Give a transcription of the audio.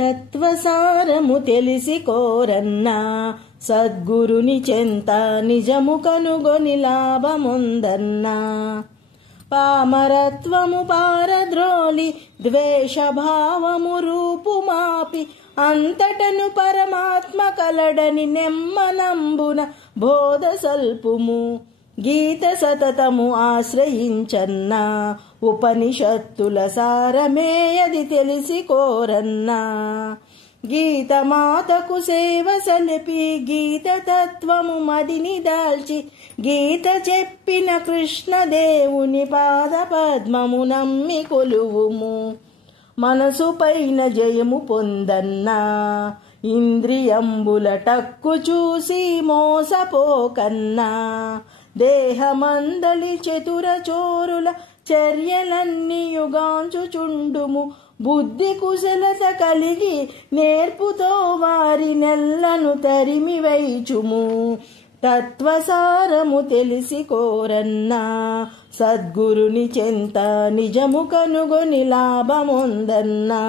తత్వసారము తెలిసి కోరన్నా సద్గురుని చెంత నిజము కనుగొని లాభముందన్నా. పామరత్వము పారద్రోలి ద్వేషభావము రూపుమాపి అంతటను పరమాత్మ కలడని నెమ్మనంబున బోధ సల్పుము. గీత సతతము ఆశ్రయించన్నా ఉపనిషత్తుల సారమేయది తెలిసి కోరన్నా. గీతమాతకు సేవ సలిపి గీత తత్వము మదిని దాల్చి గీత చెప్పిన కృష్ణదేవుని పాద పద్మము నమ్మి కొలువుము. మనసు పైన జయము పొందన్నా ఇంద్రియంబుల టక్కు చూసి మోసపోకన్నా. దేహమందలి చతుర చోరుల చర్యలన్నీ యుగాంచుచుండుము. బుద్ధి కుశలత కలిగి నేర్పుతో వారి నెల్లను తరిమి వైచుము. తత్వసారము తెలిసి కోరన్నా సద్గురుని చెంత నిజము కనుగొని లాభముందన్నా.